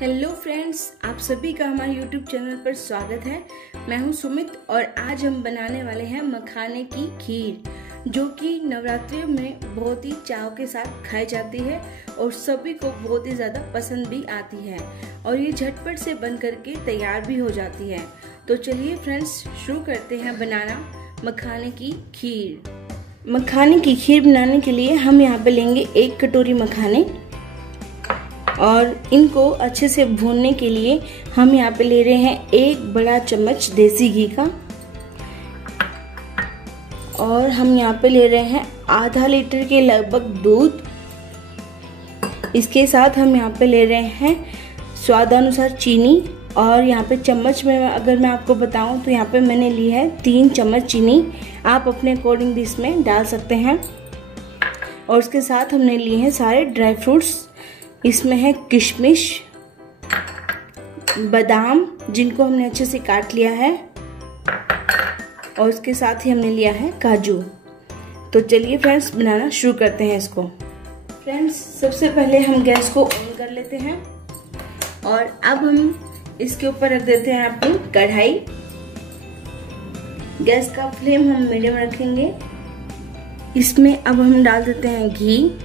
Hello friends, आप सभी का हमारे YouTube चैनल पर स्वागत है। मैं हूं सुमित और आज हम बनाने वाले हैं मखाने की खीर, जो कि नवरात्रियों में बहुत ही चाव के साथ खाई जाती है और सभी को बहुत ही ज़्यादा पसंद भी आती है और ये झटपट से बन करके तैयार भी हो जाती है। तो चलिए फ्रेंड्स, शुरू करते हैं बनाना मखाने की खीर। मखाने की खीर बनाने के लिए हम यहाँ पे लेंगे 1 कटोरी मखाने और इनको अच्छे से भूनने के लिए हम यहाँ पे ले रहे हैं 1 बड़ा चम्मच देसी घी का, और हम यहाँ पे ले रहे हैं आधा लीटर के लगभग दूध। इसके साथ हम यहाँ पे ले रहे हैं स्वादानुसार चीनी, और यहाँ पे चम्मच में अगर मैं आपको बताऊं तो यहाँ पे मैंने ली है 3 चम्मच चीनी। आप अपने अकॉर्डिंग भी इसमें डाल सकते हैं। और उसके साथ हमने लिए हैं सारे ड्राई फ्रूट्स। इसमें है किशमिश, बादाम जिनको हमने अच्छे से काट लिया है, और उसके साथ ही हमने लिया है काजू। तो चलिए फ्रेंड्स, बनाना शुरू करते हैं इसको। फ्रेंड्स, सबसे पहले हम गैस को ऑन कर लेते हैं और अब हम इसके ऊपर रख देते हैं अपनी कढ़ाई। गैस का फ्लेम हम मीडियम रखेंगे। इसमें अब हम डाल देते हैं घी,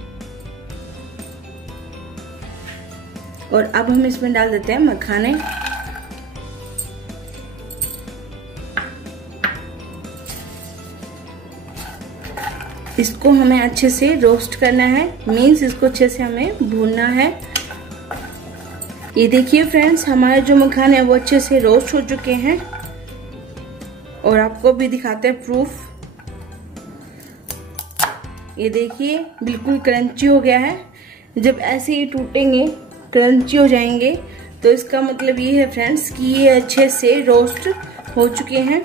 और अब हम इसमें डाल देते हैं मखाने। इसको हमें अच्छे से रोस्ट करना है, मीन्स इसको अच्छे से हमें भूनना है। ये देखिए फ्रेंड्स, हमारे जो मखाने हैं वो अच्छे से रोस्ट हो चुके हैं, और आपको भी दिखाते हैं प्रूफ। ये देखिए बिल्कुल क्रंची हो गया है। जब ऐसे ही टूटेंगे, क्रंची हो जाएंगे, तो इसका मतलब ये है फ्रेंड्स कि ये अच्छे से रोस्ट हो चुके हैं।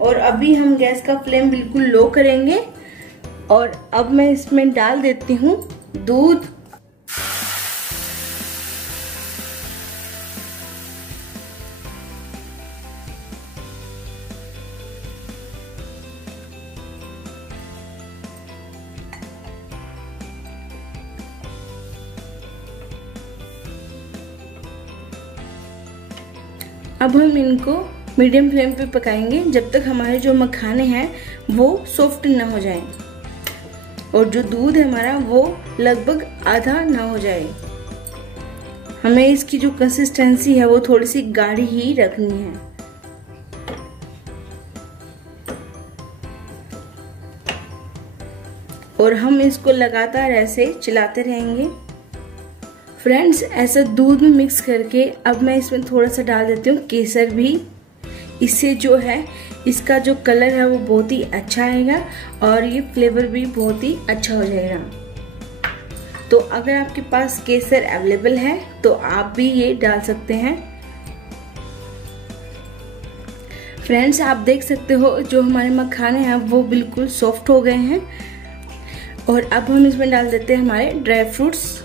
और अभी हम गैस का फ्लेम बिल्कुल लो करेंगे, और अब मैं इसमें डाल देती हूँ दूध। अब हम इनको मीडियम फ्लेम पे पकाएंगे जब तक हमारे जो मखाने हैं वो सॉफ्ट ना हो जाए और जो दूध है हमारा वो लगभग आधा ना हो जाए। हमें इसकी जो कंसिस्टेंसी है वो थोड़ी सी गाढ़ी ही रखनी है। और हम इसको लगातार ऐसे चलाते रहेंगे। फ्रेंड्स, ऐसा दूध में मिक्स करके अब मैं इसमें थोड़ा सा डाल देती हूँ केसर भी। इससे जो है इसका जो कलर है वो बहुत ही अच्छा आएगा और ये फ्लेवर भी बहुत ही अच्छा हो जाएगा। तो अगर आपके पास केसर अवेलेबल है तो आप भी ये डाल सकते हैं। फ्रेंड्स, आप देख सकते हो जो हमारे मखाने हैं वो बिल्कुल सॉफ्ट हो गए हैं, और अब हम इसमें डाल देते हैं हमारे ड्राई फ्रूट्स।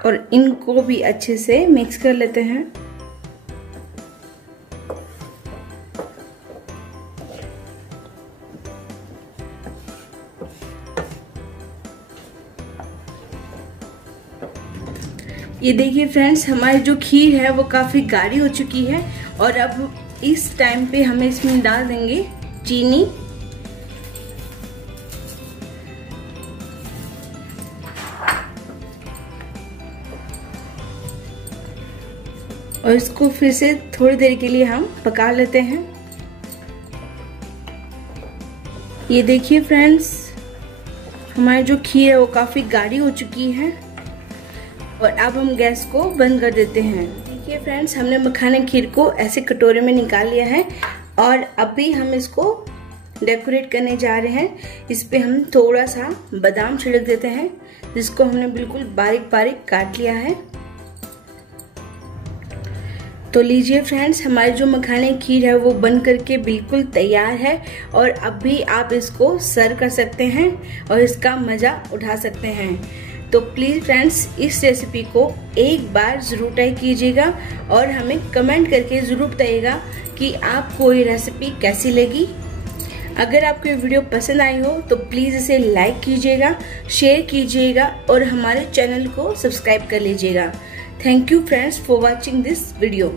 और इनको भी अच्छे से मिक्स कर लेते हैं। ये देखिए फ्रेंड्स, हमारी जो खीर है वो काफी गाढ़ी हो चुकी है, और अब इस टाइम पे हमें इसमें डाल देंगे चीनी। और इसको फिर से थोड़ी देर के लिए हम पका लेते हैं। ये देखिए फ्रेंड्स, हमारी जो खीर है वो काफी गाढ़ी हो चुकी है, और अब हम गैस को बंद कर देते हैं। देखिए फ्रेंड्स, हमने मखाने खीर को ऐसे कटोरे में निकाल लिया है, और अभी हम इसको डेकोरेट करने जा रहे हैं। इस पे हम थोड़ा सा बादाम छिड़क देते हैं, जिसको हमने बिल्कुल बारीक बारीक काट लिया है। तो लीजिए फ्रेंड्स, हमारी जो मखाने खीर है वो बन करके बिल्कुल तैयार है, और अब भी आप इसको सर्व कर सकते हैं और इसका मज़ा उठा सकते हैं। तो प्लीज़ फ्रेंड्स इस रेसिपी को एक बार ज़रूर ट्राई कीजिएगा और हमें कमेंट करके ज़रूर बताइएगा कि आपको ये रेसिपी कैसी लगी। अगर आपको ये वीडियो पसंद आई हो तो प्लीज़ इसे लाइक कीजिएगा, शेयर कीजिएगा और हमारे चैनल को सब्सक्राइब कर लीजिएगा। Thank you friends for watching this video.